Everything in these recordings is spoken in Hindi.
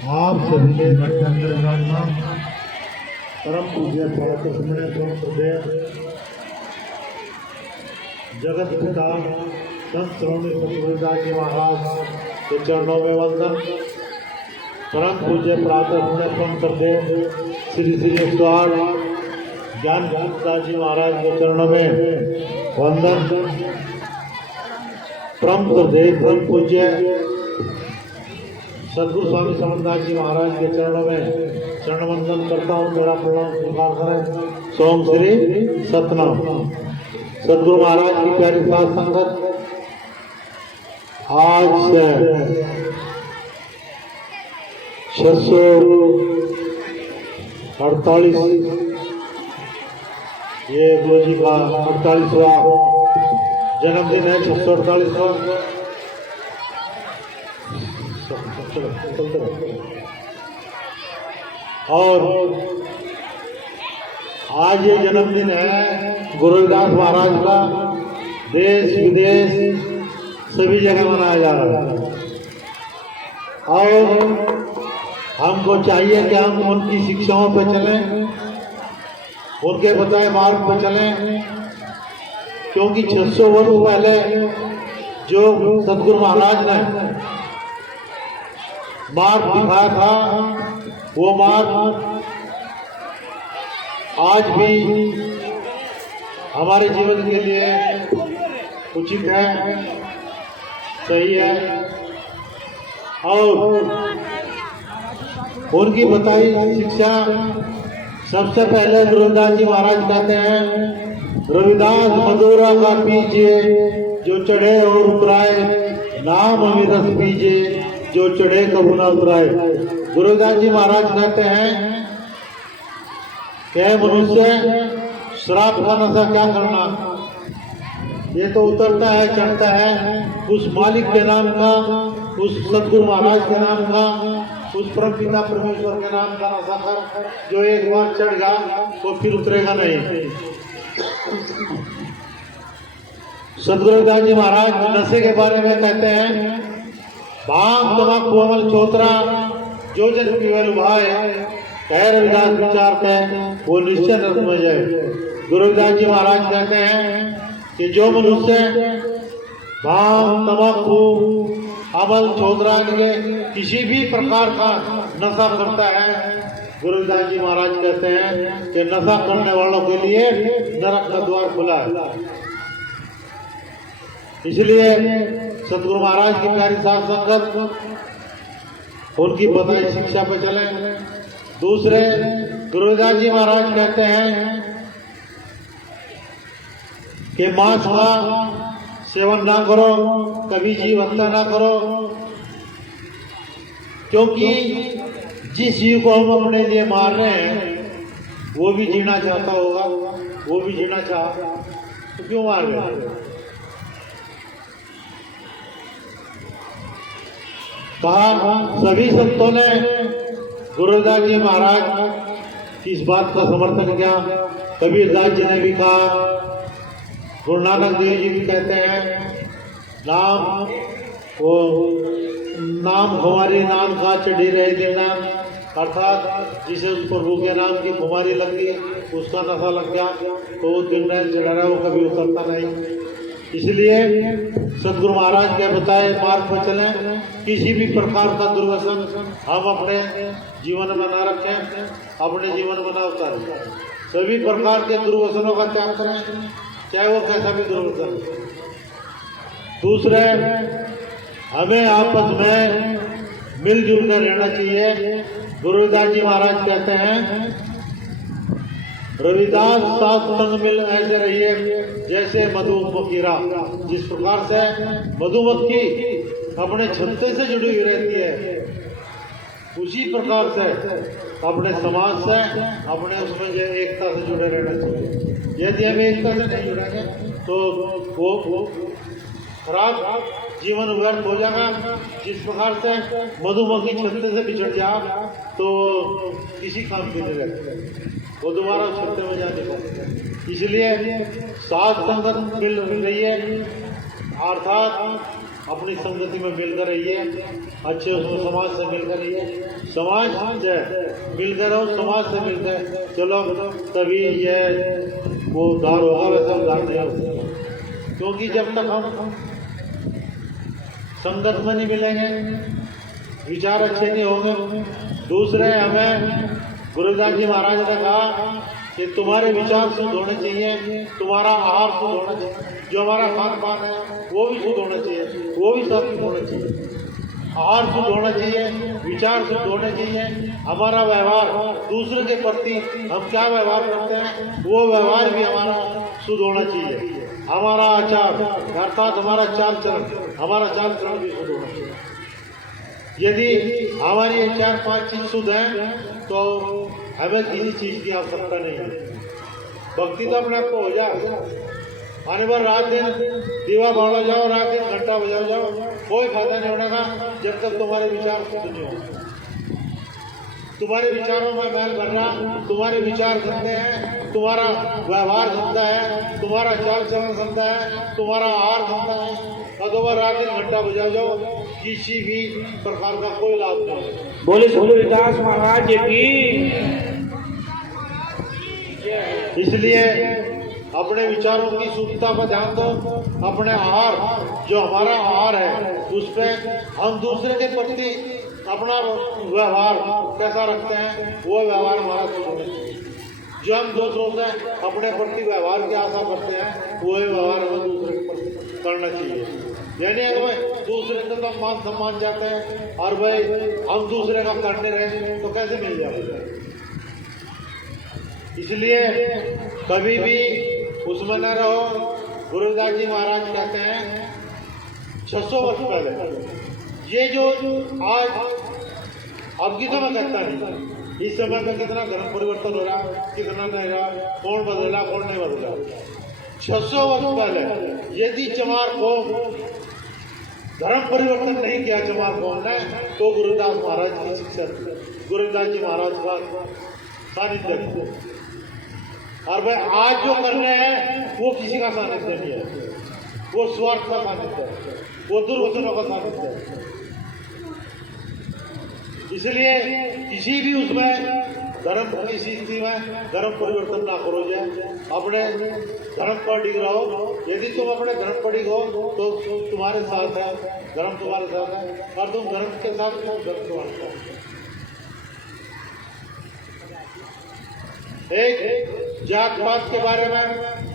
आप सभी के मठ के अंदर विराजमान परम पूज्य जगत पिता संत श्रोमणी सतगुरुदास जी महाराज के चरणों में वंदन। परम पूज्य प्रातः पुण्यपन करते श्री श्री 108 ज्ञान दास जी महाराज के चरणों में वंदन। परम परम पूज्य सदगुरु स्वामी समरदास जी महाराज के चरणों में चरण वंदन करता हूँ। मेरा प्रणाम स्वीकार करें। सोम श्री सतनाम। सदगुरु महाराज की प्यारी साथ संगत, आज से 648 ये गुरु जी का 48वां जन्मदिन है। 648वां और आज ये जन्मदिन है गुरुदास महाराज का। देश विदेश सभी जगह मनाया जा रहा है और हमको चाहिए कि हम उनकी शिक्षाओं पर चलें, उनके बताए मार्ग पर चलें, क्योंकि 600 वर्ष पहले जो सदगुरु महाराज ने मार्ग दिखाया था, वो मार्ग आज भी हमारे जीवन के लिए उचित है, सही है। और उनकी बताई शिक्षा सबसे पहले गुरुदास जी महाराज कहते हैं, रविदास मधुरा का पीछे जो चढ़े और उतराए, नाम अमिरस पीछे जो चढ़े कबू ना उतराए। गुरुदास जी महाराज कहते हैं कि मनुष्य श्राप का नशा क्या करना, ये तो उतरता है चढ़ता है उस मालिक के नाम का, उस सदगुरु महाराज के नाम का, उस परम पिता परमेश्वर के नाम का नशा कर। जो एक बार चढ़ गया तो फिर उतरेगा नहीं। सदगुरुदास जी महाराज नशे के बारे में कहते हैं, भांग तमाकू अमल चौतरा जो जन पीवे लुभाए, कह रविदास विचार के वो निश्चय नरक में जाए। गुरुदास जी महाराज कहते हैं कि जो मनुष्य भांग तमाकू अमल चौतरा के किसी भी प्रकार का नशा करता है, गुरुदास जी महाराज कहते हैं कि नशा करने वालों के लिए नरक का द्वार खुला है। इसलिए सतगुरु महाराज की प्यारी साथ संगत, उनकी बताई शिक्षा पे चले। दूसरे गुरुदास जी महाराज कहते हैं कि मांस का सेवन ना करो, कभी जीव हत्या ना करो, क्योंकि जिस जीव को हम अपने लिए मार रहे हैं वो भी जीना चाहता होगा, वो भी जीना चाह, तो क्यों मार रहे हैं? कहा सभी संतों ने गुरुदास जी महाराज की इस बात का समर्थन किया। कबीरदास जी ने भी कहा, गुरु नानक देव जी भी कहते हैं, नाम हमारे नाम का चढ़ी रहे देना, अर्थात जिसे उस प्रभु के नाम की खुमारी लग गई, उसका नशा लग गया तो वो दिन रात चढ़ा रहा, वो कभी उतरता नहीं। इसलिए सदगुरु महाराज के बताए मार्ग पर चलें। किसी भी प्रकार का दुर्व्यसन हम अपने जीवन में न रखें, अपने जीवन में न उतारें। सभी प्रकार के दुर्व्यसनों का त्याग करें, चाहे वो कैसा भी दुर्व्यसन। दूसरे, हमें आपस में मिलजुल कर रहना चाहिए। गुरुदास जी महाराज कहते हैं, रविदास साथ संग मिल ऐसे रहिए जैसे मधुमक्खीरा। जिस प्रकार से मधुमक्खी अपने छत्ते से जुड़ी हुई रहती है, उसी प्रकार से अपने समाज से, अपने उसमें जो एकता से जुड़े रहना चाहिए। यदि हम एकता से नहीं जुड़ेंगे तो वो खराब जीवन व्यर्थ हो जाएगा। जिस प्रकार से मधुमक्खी छत्ते से बिछड़ जाए तो किसी काम के नहीं रहते, वो दोबारा छत्ते में जा नहीं पाते। इसलिए साथ संगत मिल रही है, अर्थात अपनी संगति में मिलकर रहिए, अच्छे उसमें समाज से मिलकर रहिए, समाज से मिलकर रहो, समाज से मिलकर चलो, तभी यह वो उद्धार होगा, वैसा उद्धार नहीं होगा। क्योंकि जब तक हम संगत में नहीं मिलेंगे, विचार अच्छे नहीं होंगे। दूसरे, हमें गुरुदास जी महाराज ने कहा कि तुम्हारे विचार शुद्ध होने चाहिए, तुम्हारा आहार शुद्ध होना चाहिए, जो हमारा खान पान है वो भी शुद्ध होना चाहिए, वो भी सात्विक होना चाहिए। आहार शुद्ध होना चाहिए, विचार शुद्ध होने चाहिए, हमारा व्यवहार दूसरे के प्रति हम क्या व्यवहार करते हैं वो व्यवहार भी हमारा शुद्ध होना चाहिए। हमारा आचार अर्थात हमारा चाल चलन भी शुद्ध होना चाहिए। यदि हमारी ये 4-5 चीज शुद्ध है तो हमें किसी चीज की आवश्यकता नहीं है। भक्ति तो अपने आप को हो जाए, आने बार रात दिन दीवा बाला जाओ, रात दिन घंटा बजाओ जाओ, कोई फायदा नहीं होने का जब तक तुम्हारे विचार शुद्ध नहीं हो। तुम्हारे विचारों में मैल भर रहा, तुम्हारे विचार गंदे हैं, तुम्हारा व्यवहार गंदा है, तुम्हारा चाल चलन गंदा है, तुम्हारा आहार गंदा है, अथवा रात दिन घंटा बजा जाओ, किसी भी प्रकार का कोई लाभ नहीं। बोले सूरदास महाराज की। इसलिए अपने विचारों की शुद्धता पर ध्यान दो। अपने आहार, जो हमारा आहार है, उस पर हम दूसरे के प्रति अपना व्यवहार कैसा रखते हैं वो व्यवहार हमारा शुद्ध होना चाहिए। जो हम दूसरों से अपने प्रति व्यवहार की आशा करते हैं वो व्यवहार हमें दूसरे के प्रति करना चाहिए। यानी अगर दूसरे का तो मान सम्मान जाते हैं और भाई हम दूसरे का करने रहे तो कैसे मिल जाएगा। इसलिए कभी भी उसमें न रहो। गुरुदास जी महाराज कहते हैं 600 वर्ष पहले ये जो आज अब की तो मैं कहता नहीं, इस समय में कितना धर्म परिवर्तन हो रहा, कितना नहीं रहा, कौन बदला कौन नहीं बदला। 600 वर्ष पहले यदि चमार कौम धर्म परिवर्तन नहीं किया चमार कौम ने तो गुरुदास महाराज की शिक्षा थी, गुरुदास जी महाराज का सानिध्य थी। और भाई आज जो कर रहे हैं वो किसी का सानिध्य नहीं है, वो स्वार्थ का सानिध्य है, वो दुर्वचनों का सानिध्य है। इसलिए किसी भी उसमें धर्म की स्थिति में धर्म परिवर्तन ना करो जाए, अपने धर्म पर डिग रहो। यदि तुम अपने धर्म पर डिग हो तो तुम्हारे साथ है, धर्म तुम्हारे साथ है, और तुम धर्म के साथ तो धर्म तुम्हारे साथ है। एक जात पात के बारे में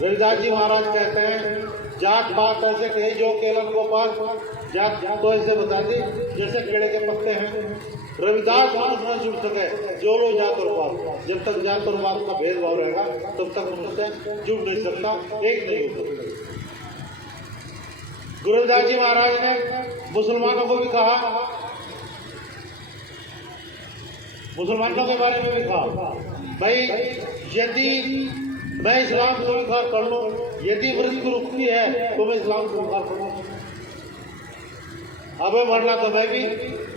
रविदास जी महाराज कहते हैं, जात पात ऐसे कहे जो केवल गोपाल, जात तो ऐसे बता दी जैसे केले के पत्ते हैं। रविदास मनुष्य जुड़ सके जो लो जात और पात, जब तक जात और पात का भेदभाव रहेगा तब तक मनुष्य जुड़ नहीं सकता, एक नहीं हो सकता। गुरुदास जी महाराज ने मुसलमानों को भी कहा, मुसलमानों के बारे में भी कहा, भाई यदि मैं इस्लाम स्वीकार कर लूं, यदि मृत्यु रुकती है तो मैं इस्लाम स्वीकार करूं। अबे मरना तो मैं भी,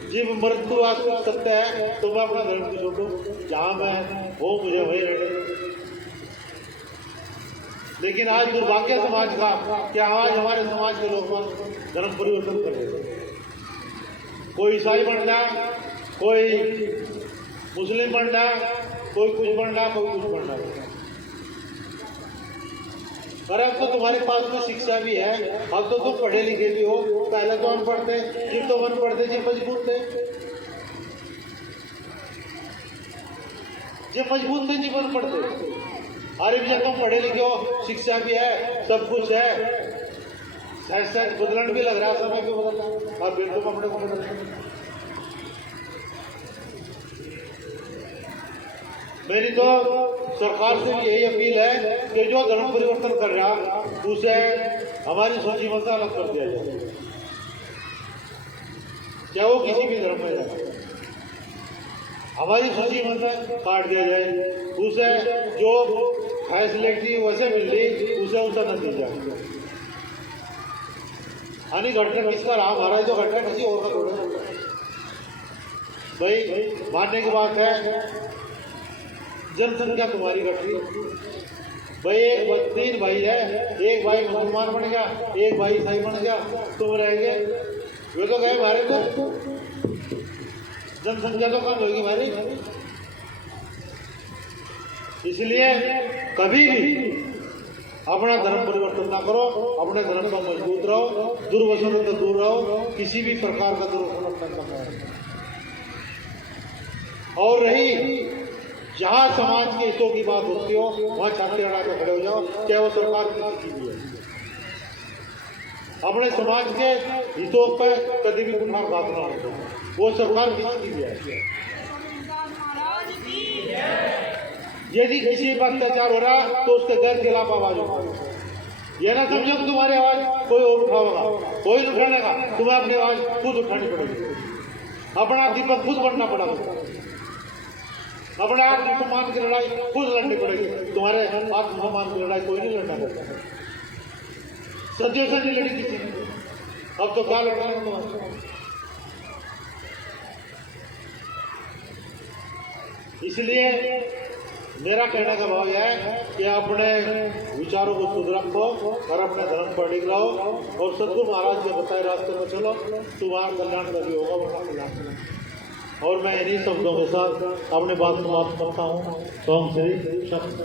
जब मृत्यु आ सकते हैं तो मैं अपना धर्म को छोड़ूं, जहां मैं हो मुझे वही रहने। लेकिन आज दुर्भाग्य समाज का कि आज हमारे समाज के लोग धर्म परिवर्तन कर रहे हैं। कोई ईसाई बन रहा, कोई मुस्लिम बन रहा, कोई कुछ बन रहा, कोई कुछ बन रहा। और अब तो तुम्हारे पास में शिक्षा भी है, अब तो तुम पढ़े लिखे भी हो। पहले तो अनपढ़ थे, जिन तो अनपढ़ थे जिन मजबूत थे, जिन मजबूत थे जिन अनपढ़ थे। अरे जब तुम पढ़े लिखे हो, शिक्षा भी है, सब कुछ है, सहज बदलन भी लग रहा है, समय भी बदल रहा, और फिर तुम अपने को बदल रहे। मेरी तो सरकार से भी यही अपील है कि जो धर्म परिवर्तन कर रहा उसे हमारी सूची में से अलग कर दिया जाए, चाहे वो किसी भी धर्म में जाए, हमारी सूची में से काट दिया जाए। उसे जो फैसिलिटी वैसे मिल रही उसे उसका न दी जाए। हानि घटना किसका रहा, हमारा तो घटना किसी और का थोड़ा। भाई मानने की बात है, जनसंख्या तुम्हारी घट रही, भाई एक 3 भाई है, एक भाई मुसलमान बन गया, एक भाई ईसाई बन गया, तुम रह गए। वे तो गए हमारे तो जनसंख्या तो कम होगी हमारी। इसलिए कभी भी अपना धर्म परिवर्तन ना करो, अपने धर्म पर मजबूत रहो, दुर्व्यसनों से दूर रहो, किसी भी प्रकार का दुर्व्यसन न करो। और रही जहां समाज के हितों की बात होती हो वहां छाती अड़ा कर खड़े हो जाओ, चाहे वो सरकार किसी की भी है। अपने समाज के हितों पर कभी भी कुठारघात ना हो, वो सरकार किसी की भी है। यदि किसी पर अत्याचार हो रहा तो उसके घर के खिलाफ आवाज उठाओ। यह ना समझो कि तुम्हारी आवाज कोई और उठाएगा, कोई नहीं उठाने का, तुम्हें अपनी आवाज खुद उठानी पड़ेगी। अपना दीपक खुद बनना पड़ेगा, अपने आत्मसम्मान की लड़ाई खुद लड़नी पड़ेगी। तुम्हारे आत्मसम्मान की लड़ाई कोई नहीं लड़ना पड़ेगा, सदियों से नहीं लड़ी किसी ने, अब तो क्या लड़ना है तुम्हारा। इसलिए मेरा कहने का भाव यह है कि अपने विचारों को शुद्ध रखो और अपने धर्म पर टिक रहो और सदगुरु महाराज के बताए रास्ते में चलो, तुम्हारा कल्याण कभी होगा, बड़ा कल्याण करेगा। और मैं इन्हीं शब्दों के साथ अपनी बात समाप्त करता हूँ। सोम श्री शक्ति।